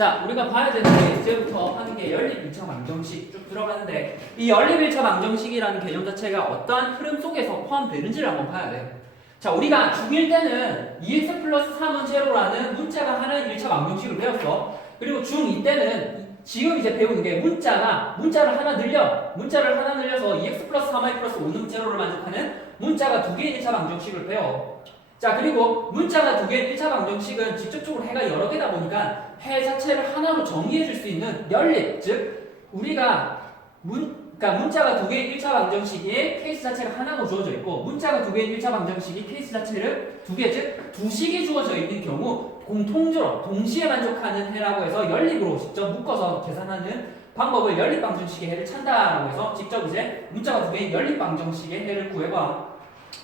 자, 우리가 봐야 되는 게 이제부터 하는 게 연립 1차 방정식 쭉 들어가는데 이 연립 1차 방정식이라는 개념 자체가 어떠한 흐름 속에서 포함되는지를 한번 봐야 돼. 자, 우리가 중1 때는 2x 플러스 3은 제로라는 문자가 하나의 1차 방정식을 배웠어. 그리고 중2 때는 지금 이제 배우는 게 문자를 하나 늘려서 2x 플러스 3y 플러스 5는 제로를 만족하는 문자가 두 개의 1차 방정식을 배워. 자, 그리고 문자가 두 개의 1차 방정식은 직접적으로 해가 여러 개다 보니까 해 자체를 하나로 정의해 줄 수 있는 연립, 즉 우리가 문자가 두 개의 1차 방정식에 케이스 자체가 하나로 주어져 있고 문자가 두 개의 1차 방정식이 케이스 자체를 두 개, 즉 두 식이 주어져 있는 경우 공통적으로 동시에 만족하는 해라고 해서 연립으로 직접 묶어서 계산하는 방법을 연립 방정식의 해를 찾는다라고 해서 직접 이제 문자가 두 개의 연립 방정식의 해를 구해봐.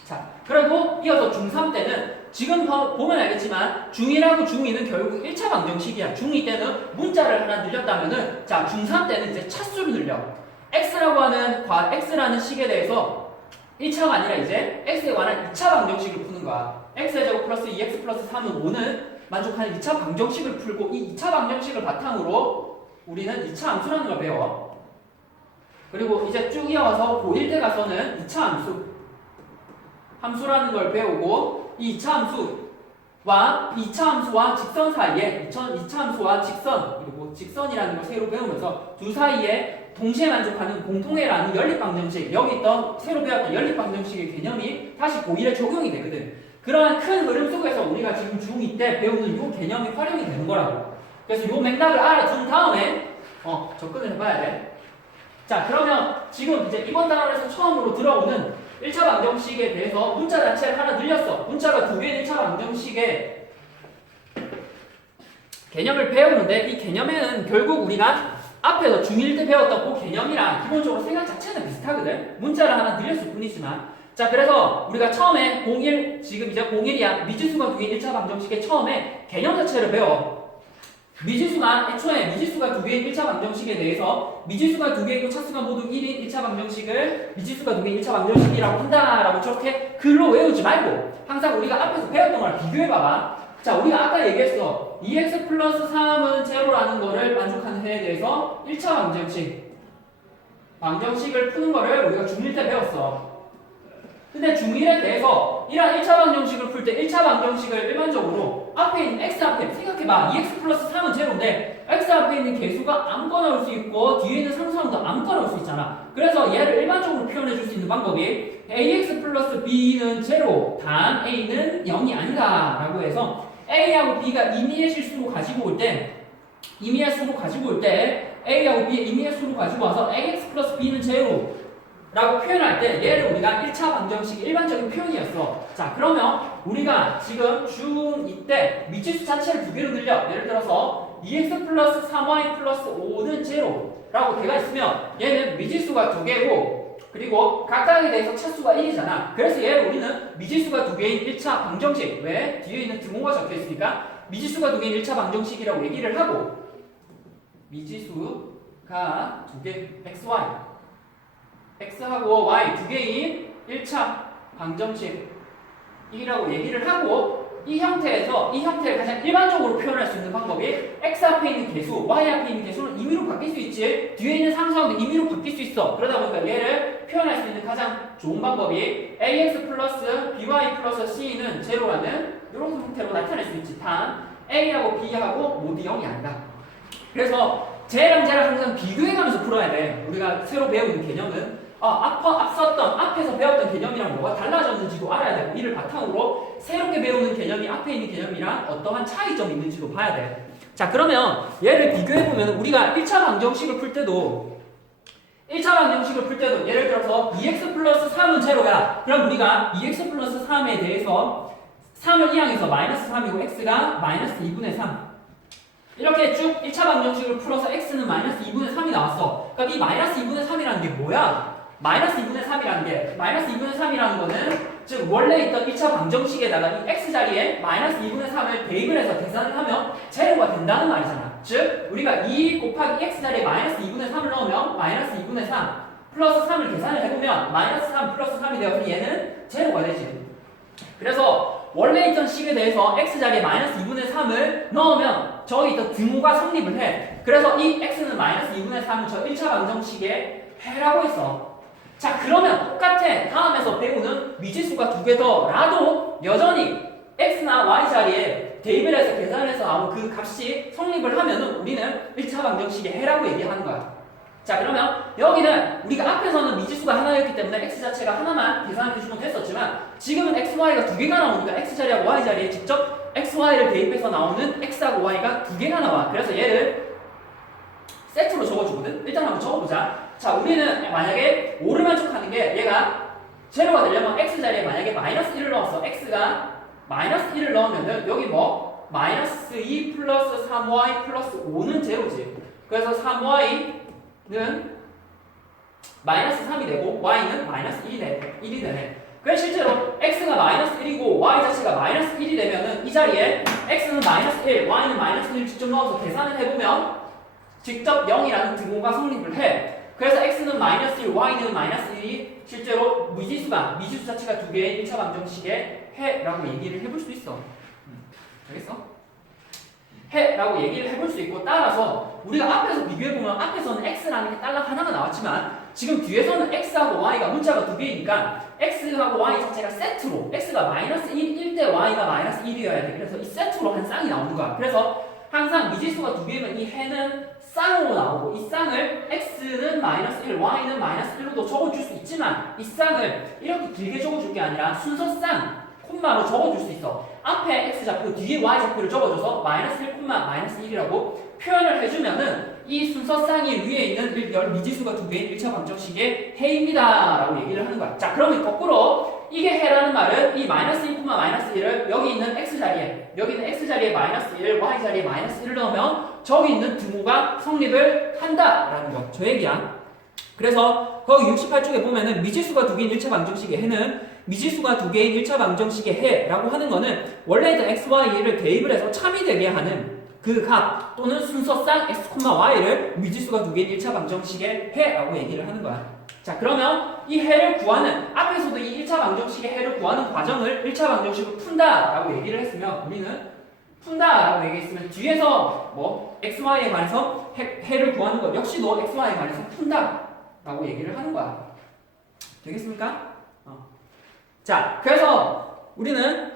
자, 그리고 이어서 중3 때는 지금 보면 알겠지만 중1하고 중2는 결국 1차 방정식이야. 중2 때는 문자를 하나 늘렸다면은 자, 중3 때는 이제 차수를 늘려. x라고 하는 x라는 식에 대해서 1차가 아니라 이제 x에 관한 2차 방정식을 푸는 거야. x의 제곱 플러스 2x 플러스 3은 5는 만족하는 2차 방정식을 풀고 이 2차 방정식을 바탕으로 우리는 2차 함수라는 걸 배워. 그리고 이제 쭉 이어서 고1 때 가서는 2차 함수라는 걸 배우고 이 2차 함수와 직선 사이에 2차 함수와 직선 그리고 직선이라는 걸 새로 배우면서 둘 사이에 동시에 만족하는 공통해라는 연립방정식 여기 있던 새로 배웠던 연립방정식의 개념이 다시 고1에 적용이 되거든. 그러한 큰 흐름 속에서 우리가 지금 중2 때 배우는 이 개념이 활용이 되는 거라고. 그래서 이 맥락을 알아둔 다음에 접근을 해봐야 돼. 자, 그러면 지금 이제 이번 단원에서 처음으로 들어오는 1차 방정식에 대해서 문자 자체를 하나 늘렸어. 문자가 두 개의 1차 방정식의 개념을 배우는데 이 개념에는 결국 우리가 앞에서 중1 때 배웠던 그 개념이랑 기본적으로 생각 자체는 비슷하거든. 문자를 하나 늘렸을 뿐이지만 자, 그래서 우리가 처음에 01 지금 이제 01이야. 미지수가 두 개의 1차 방정식의 처음에 개념 자체를 배워. 애초에 미지수가 두 개의 1차 방정식에 대해서 미지수가 두 개이고 차수가 모두 1인 1차 방정식을 미지수가 두 개의 1차 방정식이라고 한다라고 저렇게 글로 외우지 말고 항상 우리가 앞에서 배웠던 거랑 비교해봐봐. 자, 우리가 아까 얘기했어. 2x 플러스 3은 제로라는 거를 만족하는 해에 대해서 1차 방정식을 푸는 거를 우리가 중1 때 배웠어. 근데 중1에 대해서 이런 1차 방정식을 풀 때 1차 방정식을 일반적으로 앞에 있는 x 앞에 생각해봐. 2x 플러스 3은 제로인데 x 앞에 있는 개수가 아무거나 올 수 있고 뒤에 있는 상수함도 아무거나 올 수 있잖아. 그래서 얘를 일반적으로 표현해 줄 수 있는 방법이 ax 플러스 b는 제로 단 a는 0이 아니다 라고 해서 a하고 b가 임의의 실수로 가지고 올 때 a하고 b의 임의의 수로 가지고 와서 ax 플러스 b는 제로 라고 표현할 때 얘를 우리가 1차 방정식 일반적인 표현이었어. 자, 그러면 우리가 지금 중2 때 미지수 자체를 두 개로 늘려. 예를 들어서 2x 플러스 3y 플러스 5는 제로라고 돼가 있으면 얘는 미지수가 두 개고 그리고 각각에 대해서 차수가 1이잖아. 그래서 얘를 우리는 미지수가 두 개인 1차 방정식 왜? 뒤에 있는 등호가 적혀있으니까 미지수가 두 개인 1차 방정식이라고 얘기를 하고 미지수가 두 개 xy x하고 y 두 개인 1차 방정식이라고 얘기를 하고 이 형태를 가장 일반적으로 표현할 수 있는 방법이 x 앞에 있는 개수, y 앞에 있는 개수는 임의로 바뀔 수 있지. 뒤에 있는 상수함도 임의로 바뀔 수 있어. 그러다 보니까 얘를 표현할 수 있는 가장 좋은 방법이 ax 플러스 by 플러스 c는 제로라는 이런 형태로 나타낼 수 있지. 단 a하고 b하고 모두 0이 아니다. 그래서 쟤랑 항상 비교해가면서 풀어야 돼. 우리가 새로 배우는 개념은 앞에서 배웠던 개념이랑 뭐가 달라졌는지도 알아야 되고 이를 바탕으로 새롭게 배우는 개념이 앞에 있는 개념이랑 어떠한 차이점이 있는지도 봐야 돼. 자, 그러면 얘를 비교해보면 우리가 1차 방정식을 풀 때도 예를 들어서 2x 플러스 3은 제로야. 그럼 우리가 2x 플러스 3에 대해서 3을 이항해서 마이너스 3이고 x가 마이너스 2분의 3 이렇게 쭉 1차 방정식을 풀어서 x는 마이너스 2분의 3이 나왔어. 그럼 이 마이너스 2분의 3이라는 게 뭐야? 마이너스 2분의 3이라는 거는 즉 원래 있던 1차 방정식에다가 이 x 자리에 마이너스 2분의 3을 대입을 해서 계산을 하면 제로가 된다는 말이잖아. 즉 우리가 2 곱하기 x 자리에 마이너스 2분의 3을 넣으면 마이너스 2분의 3 플러스 3을 계산을 해보면 마이너스 3 플러스 3이 되어서 얘는 제로가 되지. 그래서 원래 있던 식에 대해서 x자리에 마이너스 2분의 3을 넣으면 저기 있던 등호가 성립을 해. 그래서 이 x는 마이너스 2분의 3은 저 1차 방정식의 해라고 했어. 자, 그러면 똑같아. 다음에서 배우는 미지수가 두 개 더라도 여전히 x나 y 자리에 대입을 해서 계산을 해서 나온 그 값이 성립을 하면은 우리는 1차 방정식의 해라고 얘기하는 거야. 자, 그러면 여기는 우리가 앞에서는 미지수가 하나였기 때문에 x 자체가 하나만 계산해주면 됐었지만 지금은 x, y가 두 개가 나오니까 x 자리하고 y 자리에 직접 x, y를 대입해서 나오는 x하고 y가 두 개가 나와. 그래서 얘를 세트로 적어주거든. 일단 한번 적어보자. 자, 우리는 만약에 5를 만족하는 게 얘가 제로가 되려면 x 자리에 만약에 마이너스 1을 넣었어. x가 마이너스 1을 넣으면은 여기 뭐 마이너스 2 플러스 3y 플러스 5는 제로지. 그래서 3y는 마이너스 3이 되고 y는 마이너스 1이 되네. 그래서 실제로 x가 마이너스 1이고 y 자체가 마이너스 1이 되면은 이 자리에 x는 마이너스 1, y는 마이너스 1을 직접 넣어서 계산을 해보면 직접 0이라는 등호가 성립을 해. 그래서 x는 마이너스 1, y는 마이너스 1이 실제로 미지수 자체가 두 개의 1차 방정식의 해라고 얘기를 해볼 수 있어. 알겠어? 해라고 얘기를 해볼 수 있고, 따라서 우리가 앞에서 비교해보면 앞에서는 x라는 게 딸랑 하나가 나왔지만 지금 뒤에서는 x하고 y가 문자가 두 개이니까 x하고 y 자체가 세트로 x가 마이너스 1일 때 y가 마이너스 1이어야 돼. 그래서 이 세트로 한 쌍이 나오는 거야. 그래서 항상 미지수가 두 개면 이 해는 쌍으로 나오고 이 쌍을 x는 마이너스 1, y는 마이너스 1로도 적어줄 수 있지만 이 쌍을 이렇게 길게 적어줄 게 아니라 순서 쌍, 콤마로 적어줄 수 있어. 앞에 x좌표, 뒤에 y좌표를 적어줘서 마이너스 1, 마이너스 1이라고 표현을 해주면은 이 순서 쌍이 위에 있는 미지수가 두 개인 1차 방정식의 해입니다 라고 얘기를 하는 거야. 자, 그러면 거꾸로 이게 해라는 말은 이 마이너스 1, 마이너스 1을 여기 있는 x자리에, 여기는 x자리에 마이너스 1, y자리에 마이너스 1을 넣으면 저기 있는 등호가 성립을 한다라는 거. 저 얘기야. 그래서 거기 68쪽에 보면은 미지수가 두 개인 1차 방정식의 해는 미지수가 두 개인 1차 방정식의 해라고 하는 거는 원래 있던 x, y를 대입을 해서 참이 되게 하는 그 값 또는 순서쌍 x, y를 미지수가 두 개인 1차 방정식의 해라고 얘기를 하는 거야. 자, 그러면 이 해를 구하는, 앞에서도 이 1차 방정식의 해를 구하는 과정을 1차 방정식으로 푼다라고 얘기를 했으면 우리는 푼다라고 얘기했으면 뒤에서 뭐 x, y에 관해서 해를 구하는 것 역시도 x, y에 관해서 푼다라고 얘기를 하는 거야. 되겠습니까? 자, 그래서 우리는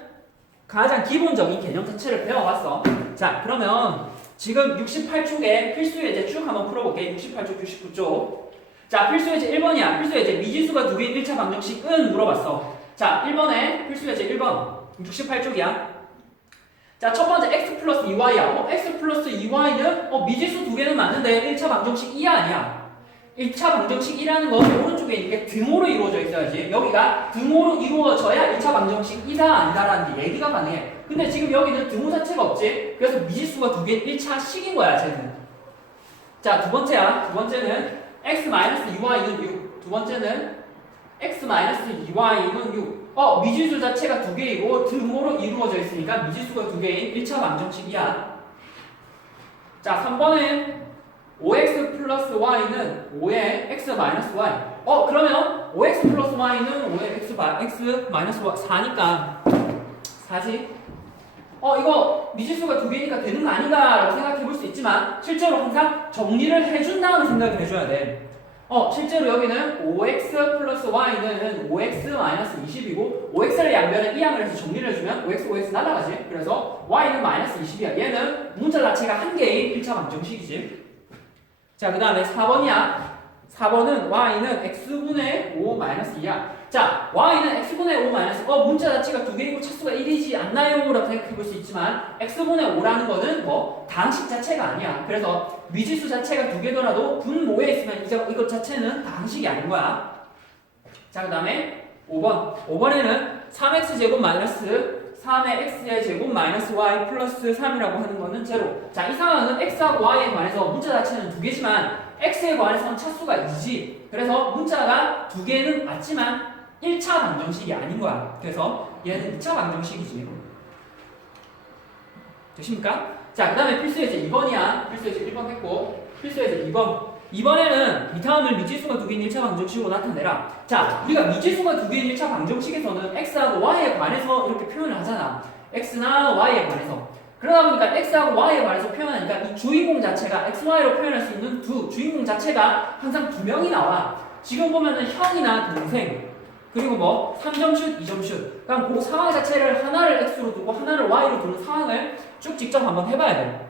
가장 기본적인 개념 자체를 배워봤어. 자, 그러면 지금 68쪽에 필수 예제 쭉 한번 풀어볼게. 68쪽, 69쪽. 자, 필수 예제 1번이야. 필수 예제 미지수가 두 개인 1차 방정식은 물어봤어. 자, 1번에 필수 예제 1번 68쪽이야. 자, 첫 번째 x 플러스 2y야. x 플러스 2y는 미지수 두 개는 맞는데 1차 방정식 2야 아니야? 1차 방정식 2라는 건 오른쪽에 있는 게 등호로 이루어져 있어야지. 여기가 등호로 이루어져야 1차 방정식 2다 아니다라는 게 얘기가 가능해. 근데 지금 여기는 등호 자체가 없지. 그래서 미지수가 두 개인 1차식인 거야, 쟤는. 자, 두 번째야. 두 번째는 x-2y는 6. 두 번째는 x-2y는 6. 미지수 자체가 두 개이고 등호로 이루어져 있으니까 미지수가 두 개인 1차 방정식이야. 자, 3번은 5x 플러스 y는 5의 x 마이너스 y. 그러면 5x 플러스 y는 5의 x 마이너스 y 4니까 4지. 이거 미지수가 두 개니까 되는 거 아닌가 라고 생각해 볼 수 있지만 실제로 항상 정리를 해준 다음에 생각을 해줘야 돼. 실제로 여기는 5x 플러스 y는 5x 마이너스 20이고 5x를 양변에 이 양을 해서 정리를 해주면 5x, 5x 날아가지. 그래서 y는 마이너스 20이야. 얘는 문자 자체가 한 개인 1차 방정식이지. 자, 그 다음에 4번이야. 4번은 y는 x분의 5 마이너스 2야. 자, y는 x분의 5 마이너스 문자 자체가 두 개이고 차수가 1이지 않나요? 라고 생각해 볼 수 있지만 x분의 5라는 거는 다항식 자체가 아니야. 그래서 미지수 자체가 두 개더라도 분모에 있으면 이것 자체는 다항식이 아닌 거야. 자, 그 다음에 5번. 5번에는 3x제곱 마이너스 3의 x의 제곱 마이너스 y 플러스 3이라고 하는 거는 제로. 자, 이 상황은 x하고 y에 관해서 문자 자체는 두 개지만 x에 관해서는 차수가 2지. 그래서 문자가 두 개는 맞지만 1차 방정식이 아닌 거야. 그래서 얘는 2차 방정식이지. 되십니까? 자, 그 다음에 필수예제 2번이야. 필수예제 1번 했고 필수예제 2번. 이번에는 이 다음을 미지수가 두 개인 1차 방정식으로 나타내라. 자, 우리가 미지수가 두 개인 1차 방정식에서는 x하고 y에 관해서 이렇게 표현을 하잖아. x나 y에 관해서. 그러다 보니까 x하고 y에 관해서 표현하니까 이 주인공 자체가 x, y로 표현할 수 있는 두 주인공 자체가 항상 두 명이 나와. 지금 보면은 형이나 동생 그리고 뭐 3점슛, 2점슛. 그럼 그 상황 자체를 하나를 x로 두고 하나를 y로 두는 상황을 쭉 직접 한번 해봐야 돼.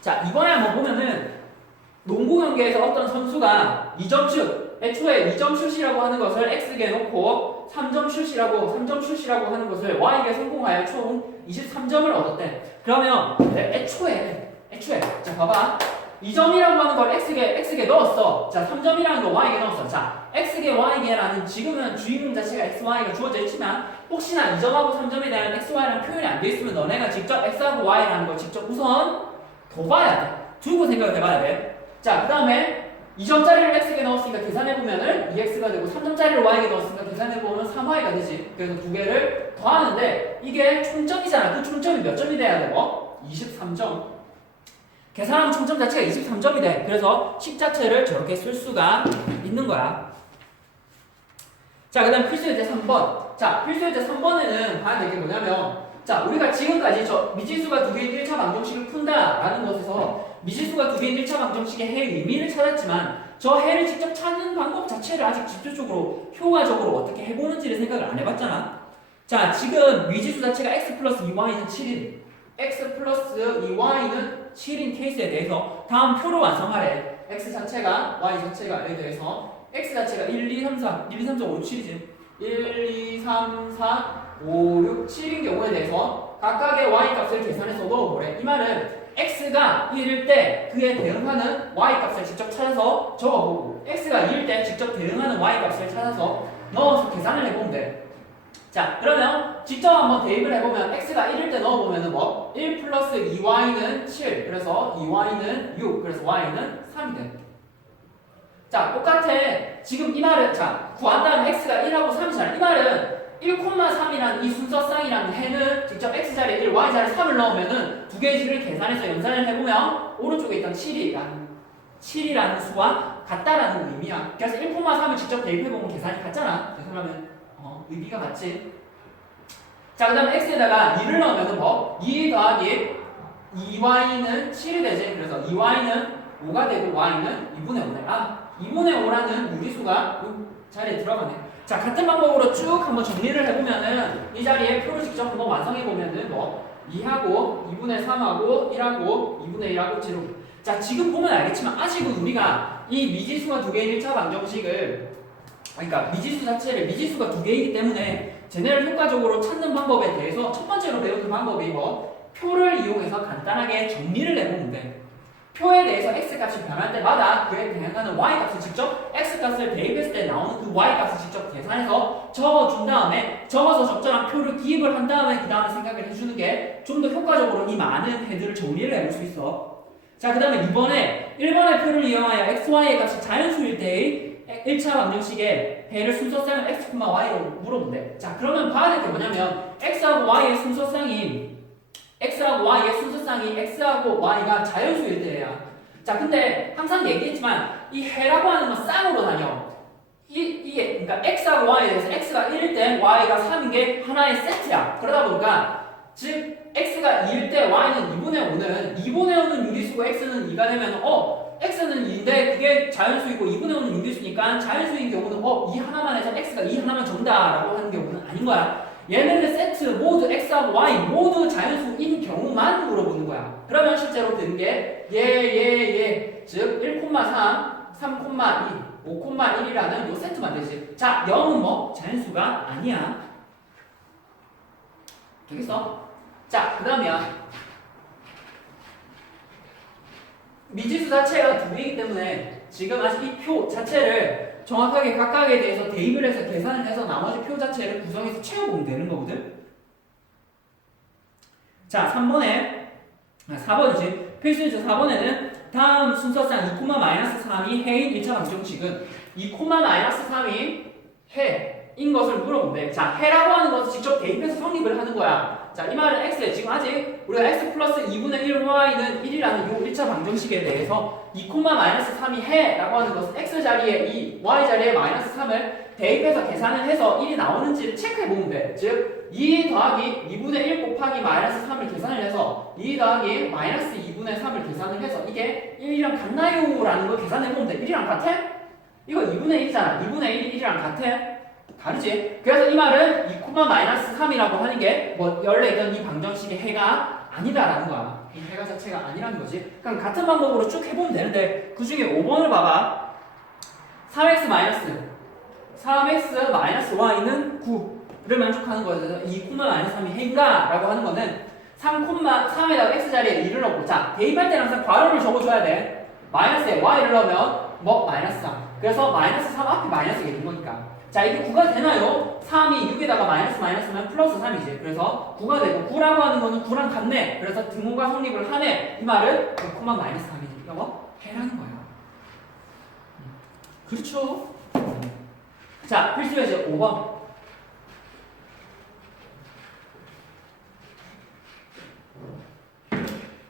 자, 이번에 한번 보면은 농구 경기에서 어떤 선수가 2점슛, 애초에 2점슛이라고 하는 것을 x에 놓고 3점슛이라고 하는 것을 y에 성공하여 총 23점을 얻었대. 그러면 애초에 자 봐봐. 2점이라고 하는 걸 x에 넣었어. 자, 3점이라는 걸 y에 넣었어. 자, x개, y개라는 지금은 주인공 자체가 x, y가 주어져 있지만 혹시나 2점하고 3점에 대한 x, y라는 표현이 안 돼 있으면 너네가 직접 x하고 y라는 걸 직접 우선 둬봐야 돼. 두고 생각을 해봐야 돼. 자, 그 다음에 2점짜리를 x에 넣었으니까 계산해보면은 2x가 되고 3점짜리를 y에 넣었으니까 계산해보면 3y가 되지. 그래서 두 개를 더하는데 이게 총점이잖아. 그 총점이 몇 점이 돼야 되고? 23점. 계산하면 총점 자체가 23점이 돼. 그래서 식 자체를 저렇게 쓸 수가 있는 거야. 자, 그 다음 필수 예제 3번. 자, 필수 예제 3번에는 봐야 될 게 뭐냐면, 자, 우리가 지금까지 저 미지수가 두 개인 1차 방정식을 푼다라는 것에서 미지수가 두 개인 1차 방정식의 해의 의미를 찾았지만 저 해를 직접 찾는 방법 자체를 아직 직접적으로 효과적으로 어떻게 해보는지를 생각을 안 해봤잖아. 자, 지금 미지수 자체가 x 플러스 2y는 7인 x 플러스 2y는 7인 케이스에 대해서 다음 표로 완성하래. x 자체가 y 자체가에 대해서 x 자체가 1, 2, 3, 4 1, 2, 3, 4, 5, 6, 7이지 1, 2, 3, 4, 5, 6, 7인 경우에 대해서 각각의 y 값을 계산해서 넣어보래. 이 말은 x가 1일 때 그에 대응하는 y 값을 직접 찾아서 적어보고 x가 2일 때 직접 대응하는 y 값을 찾아서 넣어서 계산을 해보면 돼. 자, 그러면 직접 한번 대입을 해보면 x가 1일 때 넣어보면은 뭐? 1 플러스 2y는 7 그래서 2y는 6 그래서 y는 3이 돼. 자, 똑같아. 지금 이 말은 자, 구한 다음에 x가 1하고 3이잖아. 이 말은 1,3이라는 이 순서쌍이라는 해는 직접 x자리에 1, y자리에 3을 넣으면은 두 개의 수를 계산해서 연산을 해보면 오른쪽에 있던 7이라는 수와 같다라는 의미야. 그래서 1,3을 직접 대입해보면 계산이 같잖아. 그러면 의미가 같지. 자, 그 다음에 x에다가 2를 넣으면은 뭐? 2 더하기 2y는 7이 되지. 그래서 2y는 5가 되고 y는 2분의 5네. 2분의 5라는 무리수가 이 자리에 들어가네. 자, 같은 방법으로 쭉 한번 정리를 해보면은 이 자리에 표를 직접 한번 완성해보면은 뭐 2하고 2분의 3하고 1하고 2분의 1하고 0. 자, 지금 보면 알겠지만 아직은 우리가 이 미지수가 두 개인 1차 방정식을 그러니까 미지수 자체를 미지수가 두 개이기 때문에 쟤네를 효과적으로 찾는 방법에 대해서 첫 번째로 배우는 방법이 뭐 표를 이용해서 간단하게 정리를 해보면 돼. 표에 대해서 x값이 변할 때마다 그에 대응하는 y값을 직접 x값을 대입했을 때 나오는 그 y값을 직접 계산해서 적어준 다음에 적어서 적절한 표를 기입을 한 다음에 그 다음에 생각을 해주는 게 좀 더 효과적으로 이 많은 해들을 정리를 해볼 수 있어. 자, 그 다음에 1번의 표를 이용하여 x, y의 값이 자연수일 때의 1차 방정식의 해를 순서쌍을 x, y로 물어본대. 자, 그러면 봐야 될 게 뭐냐면 x하고 y의 순서쌍이 x하고 y가 자연수일 때야. 자, 근데 항상 얘기했지만 이 해라고 하는 건 쌍으로 다녀. 이게 그러니까 x하고 y에 대해서 x가 1일 때 y가 3인 게 하나의 세트야. 그러다 보니까 즉 x가 2일 때 y는 2분의 5는 유리수고 x는 2가 되면 x는 2인데 그게 자연수이고 2분의 5는 유리수니까 자연수인 경우는 이 하나만 해서 x가 2 하나만 적는다라고 하는 경우는 아닌 거야. 얘네들 세트 모두 x하고 y 모두 자연수인 경우만 물어보는 거야. 그러면 실제로 되는 게 즉 1,3, 3,2, 5,1이라는 요 세트만 되지. 자, 0은 뭐 자연수가 아니야. 되겠어? 자, 그 다음이야. 미지수 자체가 두 개이기 때문에 지금 아직 이 표 자체를 정확하게 각각에 대해서 대입을 해서 계산을 해서 나머지 표 자체를 구성해서 채워보면 되는 거거든. 자, 4번이지. 필수예제 4번에는 다음 순서상 2,-3이 해인 1차 방정식은 2,-3이 해인 것을 물어본대. 자, 해라고 하는 것을 직접 대입해서 성립을 하는 거야. 자, 이 말은 x에 지금 아직 우리가 x 플러스 2분의 1 y는 1이라는 요 1차 방정식에 대해서 2,-3이 해라고 하는 것은 x 자리에 2, y 자리에 마이너스 3을 대입해서 계산을 해서 1이 나오는지를 체크해 보면 돼. 즉 2 더하기 2분의 1 곱하기 마이너스 3을 계산을 해서 2 더하기 마이너스 2분의 3을 계산을 해서 이게 1이랑 같나요? 라는 걸 계산해 보면 돼. 1이랑 같아? 이거 2분의 1이잖아. 2분의 1이 1이랑 같아? 다르지? 그래서 이 말은 2,-3이라고 하는 게 뭐 원래 있던 이 방정식의 해가 아니다라는 거야. 이 해가 자체가 아니라는 거지. 그럼 같은 방법으로 쭉 해보면 되는데 그 중에 5번을 봐봐. 3x-y는 9를 만족하는 거에서 2,-3이 해인가? 라고 하는 거는 3에다가 x 자리에 2를 넣고 자 대입할 때는 항상 괄호를 적어줘야 돼. 마이너스에 y를 넣으면 뭐 마이너스 3. 그래서 마이너스 3 앞에 마이너스가 있는 거니까. 자 이게 9가 되나요? 3이 6에다가 마이너스면 플러스 3이지. 그래서 9가 되고 9라고 하는 거는 9랑 같네. 그래서 등호가 성립을 하네. 이 말은 6,-3이니까 뭐 해라는 거야. 그렇죠? 자 필수 예제 5번.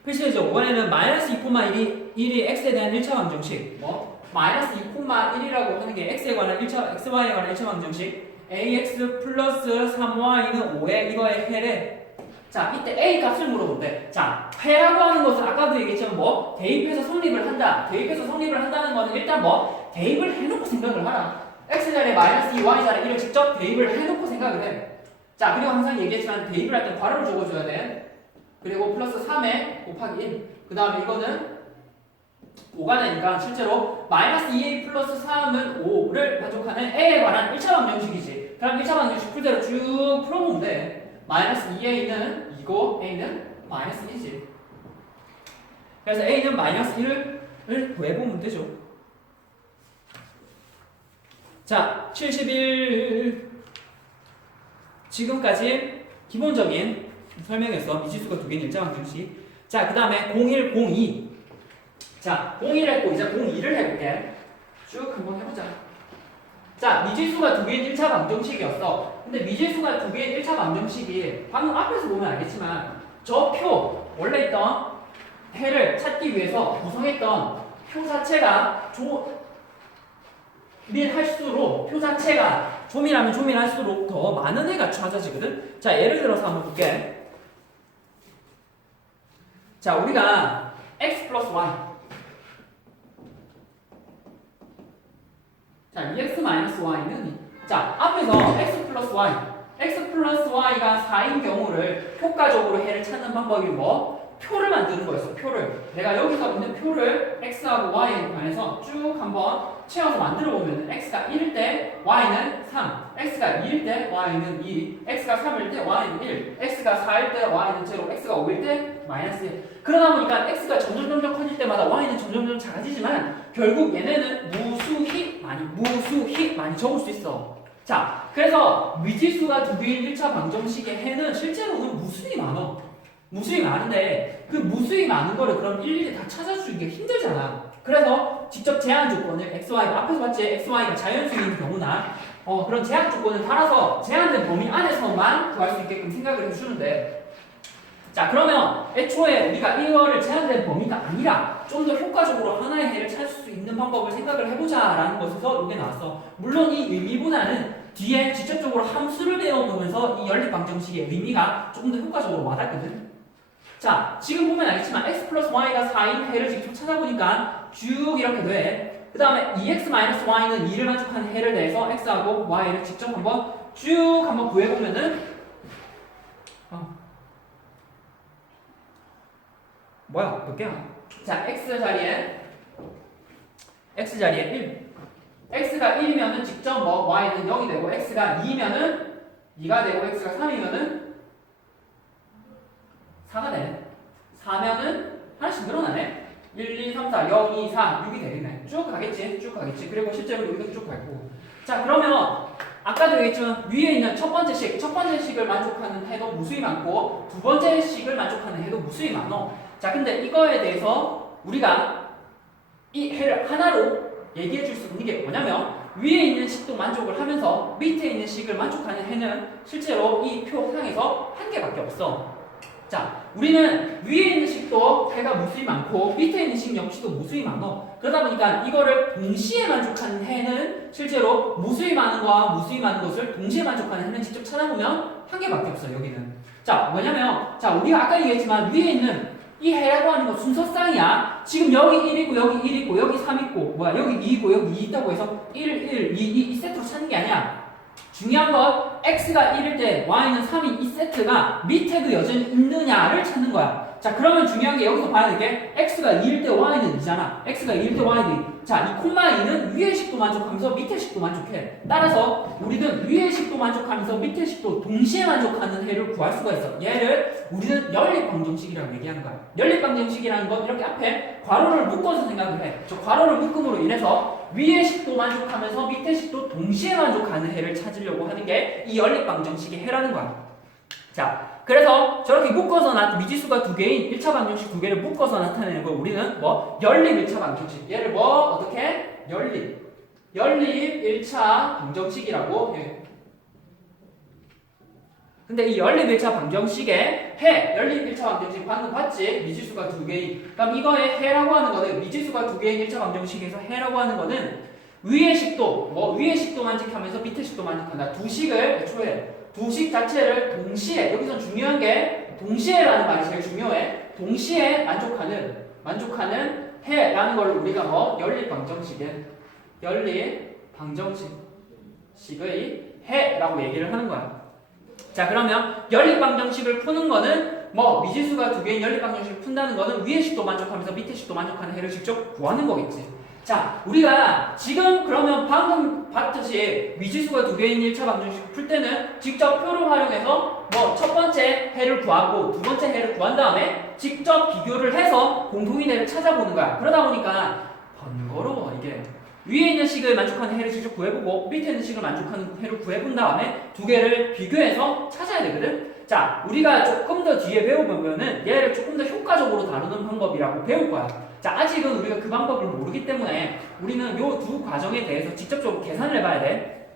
필수 예제 5번에는 마이너스 2,1이 x에 대한 1차 방정식 뭐 마이너스 2,1이라고 하는 게 x에 관한 1차, xy에 관한 1차 방정식 ax 플러스 3y는 5에 이거의 해래. 자 이때 a 값을 물어본대. 자 해라고 하는 것은 아까도 얘기했지만 뭐 대입해서 성립을 한다. 대입해서 성립을 한다는 거는 일단 뭐 대입을 해놓고 생각을 하라. x 자리에 마이너스 2, y 자리에 1을 직접 대입을 해놓고 생각을 해. 자 그리고 항상 얘기했지만 대입을 할 때 괄호를 적어줘야 돼. 그리고 플러스 3에 곱하기 1. 그 다음에 이거는 5가 되니까 실제로 마이너스 2a 플러스 3은 5를 만족하는 a에 관한 1차 방정식이지. 그럼 1차 방정식 풀대로 쭉 풀어보면 돼. 마이너스 2a는 2고 a는 마이너스 1이지. 그래서 a는 마이너스 1을 구해보면 되죠. 자 71. 지금까지 기본적인 설명에서 미지수가 두 개인 1차 방정식. 자 그 다음에 01, 02. 자, 01 했고 이제 02를 해볼게. 쭉 한번 해보자. 자, 미지수가 두 개인 1차 방정식이었어. 근데 미지수가 두 개인 1차 방정식이 방금 앞에서 보면 알겠지만 저 표, 원래 있던 해를 찾기 위해서 구성했던 표 자체가 조밀할수록 표 자체가 조밀하면 조밀할수록 더 많은 해가 찾아지거든. 자, 예를 들어서 한번 볼게. 자, 우리가 x 플러스 y. 자, 2x 마이너스 y는 자, 앞에서 x 플러스 y가 4인 경우를 효과적으로 해를 찾는 방법이 뭐? 표를 만드는 거였어. 표를. 내가 여기서 있는 표를 x하고 y에 관해서 쭉 한번 채워서 만들어 보면 x가 1일 때 y는 3, x가 2일 때 y는 2, x가 3일 때 y는 1, x가 4일 때 y는 0, x가 5일 때 마이너스 1. 그러다 보니까 x가 점점 커질 때마다 y는 점점 작아지지만 결국 얘네는 무수히 많이 적을 수 있어. 자, 그래서 미지수가 두 개인 1차 방정식의 해는 실제로는 무수히 많어. 무수히 많은데 그 무수히 많은 거를 그럼 일일이 다 찾아주기가 힘들잖아. 그래서 직접 제한 조건을 xy가 앞에서 봤지? xy가 자연수인 경우나 그런 제한 조건을 달아서 제한된 범위 안에서만 구할 수 있게끔 생각을 해주는데 자 그러면 애초에 우리가 이거를 제한된 범위가 아니라 좀 더 효과적으로 하나의 해를 찾을 수 있는 방법을 생각을 해보자 라는 것에서 이게 나왔어. 물론 이 의미보다는 뒤에 직접적으로 함수를 배워보면서 이 연립 방정식의 의미가 조금 더 효과적으로 와닿거든. 자 지금 보면 알겠지만 x 플러스 y가 4인 해를 직접 찾아보니까 쭉 이렇게 돼. 그 다음에 2x 마이너스 y는 2를 만족하는 해를 대해서 x하고 y를 직접 한번 쭉 한번 구해보면은 뭐야 몇 개야? 자 x 자리에 1 x가 1이면은 직접 뭐 y는 0이 되고 x가 2면은 2가 되고 x가 3이면은 4가 되네. 4면은 하나씩 늘어나네. 1, 2, 3, 4, 0, 2, 4, 6이 되겠네. 쭉 가겠지. 그리고 실제로 여기도 쭉 가고. 자 그러면 아까도 얘기했지만 위에 있는 첫 번째 식을 만족하는 해도 무수히 많고 두 번째 식을 만족하는 해도 무수히 많어. 자 근데 이거에 대해서 우리가 이 해를 하나로 얘기해 줄 수 있는 게 뭐냐면 위에 있는 식도 만족을 하면서 밑에 있는 식을 만족하는 해는 실제로 이 표상에서 한 개밖에 없어. 자 우리는 위에 있는 식도 해가 무수히 많고 밑에 있는 식 역시도 무수히 많어. 그러다 보니까 이거를 동시에 만족하는 해는 실제로 무수히 많은 거와 무수히 많은 것을 동시에 만족하는 해는 직접 찾아보면 한 개밖에 없어요. 여기는. 자, 뭐냐면 자, 우리가 아까 얘기했지만 위에 있는 이 해라고 하는 거 순서쌍이야. 지금 여기 1이고 여기 1이고 여기 3 있고 뭐야 여기 2있고 여기 2 있다고 해서 1, 2 세트로 찾는 게 아니야. 중요한 건 x가 1일 때 y는 3인 이 세트가 밑에도 여전히 있느냐를 찾는 거야. 자, 그러면 중요한 게 여기서 봐야 될 게 x가 2일 때 y는 2잖아. x가 2일 때 y는 2. 자, 이 콤마 2는 위의 식도 만족하면서 밑에 식도 만족해. 따라서 우리는 위의 식도 만족하면서 밑에 식도 동시에 만족하는 해를 구할 수가 있어. 얘를 우리는 연립방정식이라고 얘기하는 거야. 연립방정식이라는 건 이렇게 앞에 괄호를 묶어서 생각을 해. 저 괄호를 묶음으로 인해서 위의 식도 만족하면서 밑에 식도 동시에 만족하는 해를 찾으려고 하는 게 이 연립방정식의 해라는 거야. 자, 그래서 저렇게 묶어서 미지수가 두 개인 1차 방정식 두 개를 묶어서 나타내는 걸 우리는 뭐 연립 1차 방정식. 얘를 뭐 어떻게 연립 1차 방정식이라고 해. 근데 이 연립 1차 방정식의 해, 연립 1차 방정식 방금 봤지? 미지수가 두 개인. 그럼 이거의 해라고 하는 거는 미지수가 두 개인 1차 방정식에서 해라고 하는 거는 위의 식도, 위의 식도 만족하면서 밑에 식도 만족한다. 두 식을 애초에 두 식 자체를 동시에, 여기서 중요한 게 동시에라는 말이 제일 중요해. 동시에 만족하는 해라는 걸 우리가 뭐 연립 방정식의 해라고 얘기를 하는 거야. 자, 그러면 연립방정식을 푸는 거는 뭐 미지수가 두 개인 연립방정식을 푼다는 거는 위의 식도 만족하면서 밑에 식도 만족하는 해를 직접 구하는 거겠지. 자, 우리가 지금 그러면 방금 봤듯이 미지수가 두 개인 1차 방정식을 풀 때는 직접 표를 활용해서 뭐 첫 번째 해를 구하고 두 번째 해를 구한 다음에 직접 비교를 해서 공통인 해를 찾아보는 거야. 그러다 보니까 번거로워 이게. 위에 있는 식을 만족하는 해를 직접 구해보고 밑에 있는 식을 만족하는 해를 구해본 다음에 두 개를 비교해서 찾아야 되거든. 자, 우리가 조금 더 뒤에 배워보면은 얘를 조금 더 효과적으로 다루는 방법이라고 배울 거야. 자, 아직은 우리가 그 방법을 모르기 때문에 우리는 요 두 과정에 대해서 직접적으로 계산을 해봐야 돼.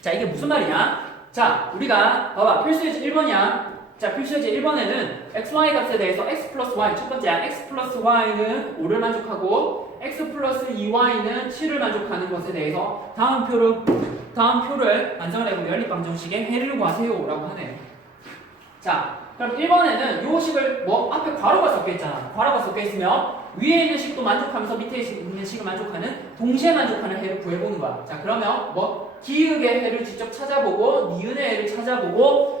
자, 이게 무슨 말이냐? 자, 우리가 봐봐, 필수예제 1번이야. 자, 필수예제 1번에는 xy 값에 대해서 x 플러스 y 첫 번째야. x 플러스 y는 5를 만족하고 x 플러스 2y는 7을 만족하는 것에 대해서 다음 표를 완성을 해보면 연립방정식의 해를 구하세요 라고 하네. 자, 그럼 1번에는 요 식을 뭐 앞에 괄호가 섞여 있잖아. 괄호가 섞여 있으면 위에 있는 식도 만족하면서 밑에 있는 식을 만족하는 동시에 만족하는 해를 구해보는 거야. 자, 그러면 뭐 기역의 해를 직접 찾아보고 니은의 해를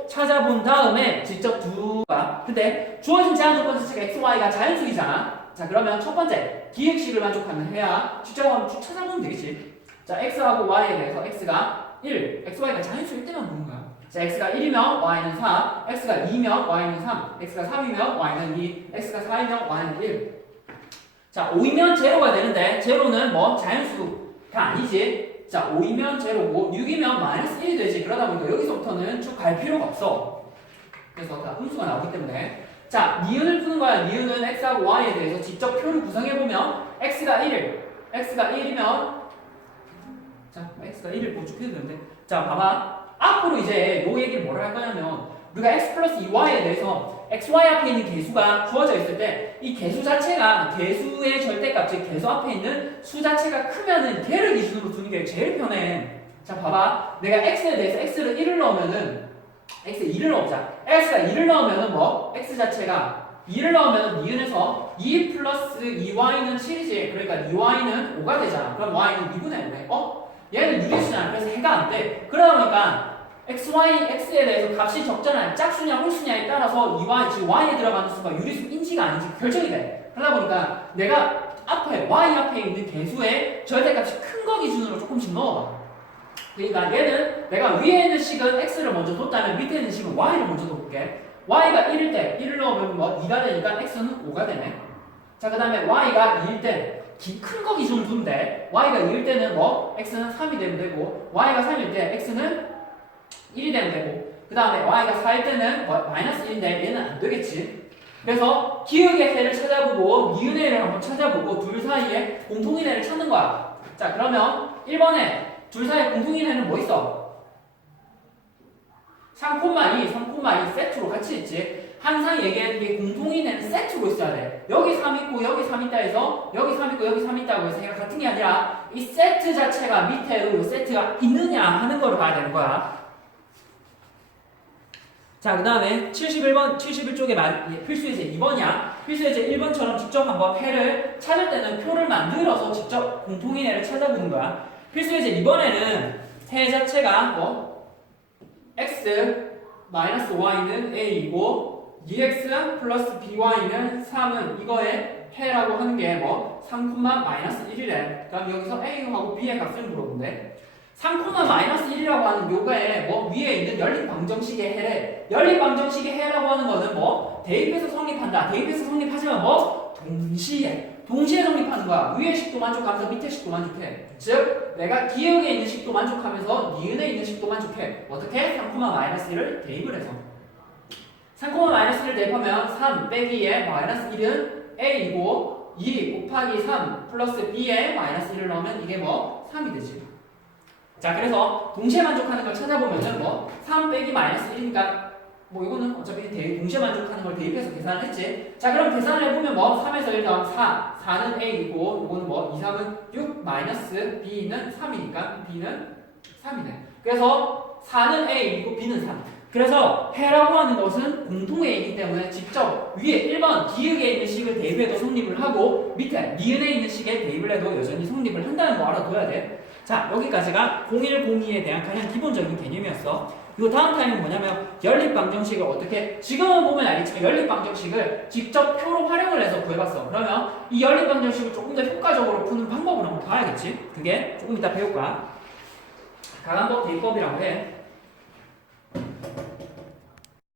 찾아본 다음에 직접 두가. 근데 주어진 제한 조건 자체가 x, y가 자연수이잖아. 자, 그러면 첫 번째 기역식을 만족하는 해야 직접 한번 쭉 찾아보면 되겠지. 자, x하고 y에 대해서 x가 1, x, y가 자연수일 때만 보는 거야. 자, x가 1이면 y는 4, x가 2면 y는 3, x가 3이면 y는 2, x가 4이면 y는 1. 자, 5이면 제로가 되는데 제로는 뭐 자연수가 아니지. 자, 5이면 제로고 6이면 마이너스 1이 되지. 그러다 보니까 여기서부터는 쭉 갈 필요가 없어. 그래서 다 음수가 나오기 때문에. 자, 니은을 푸는 거야. 니은은 x하고 y에 대해서 직접 표를 구성해보면 x가 1이면 자, x가 1을 보충해도 되는데. 자, 봐봐. 앞으로 이제 요 얘기를 뭐라 할 거냐면 우리가 x 플러스 2y에 대해서 xy 앞에 있는 개수가 주어져 있을 때 이 개수 자체가 개수의 절대값, 즉 개수 앞에 있는 수 자체가 크면은 걔를 기준으로 두는 게 제일 편해. 자, 봐봐. 내가 x에 대해서 x를 1을 넣으면은 x에 2를 넣자. x가 2를 넣으면은 뭐 x 자체가 2를 넣으면은 니은에서 2 플러스 2y는 7이지. 그러니까 2y는 5가 되잖아. 그럼 y는 2분의 5네. 얘는 유리수잖아. 그래서 해가 안 돼. 그러다 보니까 x에 대해서 값이 적잖아. 짝수냐 홀수냐에 따라서 지금 y에 들어가는 수가 유리수인지가 아닌지 결정이 돼. 그러다 보니까 내가 y 앞에 있는 개수의 절대값이 큰 거 기준으로 조금씩 넣어봐. 그러니까 얘는 내가 위에 있는 식은 x를 먼저 뒀다면 밑에 있는 식은 y를 먼저 넣어볼게. y가 1일 때 1을 넣으면 뭐 2가 되니까 x는 5가 되네. 자, 그 다음에 y가 2일 때 큰 거 기준으로 두는데 y가 2일 때는 뭐 x는 3이 되면 되고 y가 3일 때 x는 1이 되면 되고 그 다음에 y가 4일 때는 뭐 마이너스 1인데 얘는 안 되겠지. 그래서 기역의 해를 찾아보고 니은의 해를 한번 찾아보고 둘 사이에 공통인 해를 찾는 거야. 자, 그러면 1번에 둘 사이에 공통인 해는 뭐 있어? 3,2 세트로 같이 있지. 항상 얘기하는 게 공통인에는 세트로 있어야 돼. 여기 3 있고 여기 3 있다 해서 여기 3 있고 여기 3 있다고 해서 얘가 같은 게 아니라 이 세트 자체가 밑에도 이 세트가 있느냐 하는 거를 봐야 되는 거야. 자, 그 다음에 71번, 71쪽에 필수 예제 2번이야. 필수 예제 1번처럼 직접 한번 해를 찾을 때는 표를 만들어서 직접 공통인해를 찾아보는 거야. 필수 예제 2번에는 해 자체가 뭐 x 마이너스 y는 a이고 2x 플러스 by는 3은 이거의 해라고 하는 게 뭐 3, 마이너스 1이래. 그럼 여기서 a하고 b의 값을 물어본대. 3, 마이너스 1이라고 하는 요거에 뭐 위에 있는 연립 방정식의 해래. 연립 방정식의 해라고 하는 거는 뭐 대입해서 성립한다. 대입해서 성립하지만 뭐 동시에 성립하는 거야. 위의 식도 만족하면서 밑의 식도 만족해. 즉 내가 기역에 있는 식도 만족하면서 니은에 있는 식도 만족해. 어떻게? 3, 마이너스 1을 대입을 해서 3, 마이너스 1을 대입하면 3 빼기에 마이너스 1은 a이고 2 곱하기 3 플러스 b에 마이너스 1을 넣으면 이게 뭐 3이 되지. 자, 그래서 동시에 만족하는 걸 찾아보면은 뭐 3 빼기 마이너스 1이니까 뭐 이거는 어차피 동시에 만족하는 걸 대입해서 계산을 했지. 자, 그럼 계산을 해보면 뭐 3에서 1 더하면 4는 a이고 이거는 뭐 2, 3은 6 마이너스 b는 3이니까 b는 3이네. 그래서 4는 a이고 b는 3. 그래서 해라고 하는 것은 공통해이기 때문에 직접 위에 1번 기역에 있는 식을 대입해도 성립을 하고 밑에 니은에 있는 식에 대입을 해도 여전히 성립을 한다는 거 알아둬야 돼. 자, 여기까지가 0102에 대한 가장 기본적인 개념이었어. 이거 다음 타임은 뭐냐면 연립 방정식을 어떻게, 지금은 보면 알겠지만 연립 방정식을 직접 표로 활용을 해서 구해봤어. 그러면 이 연립 방정식을 조금 더 효과적으로 푸는 방법을 한번 봐야겠지. 그게 조금 이따 배울 거야. 가간법 대입법이라고 해.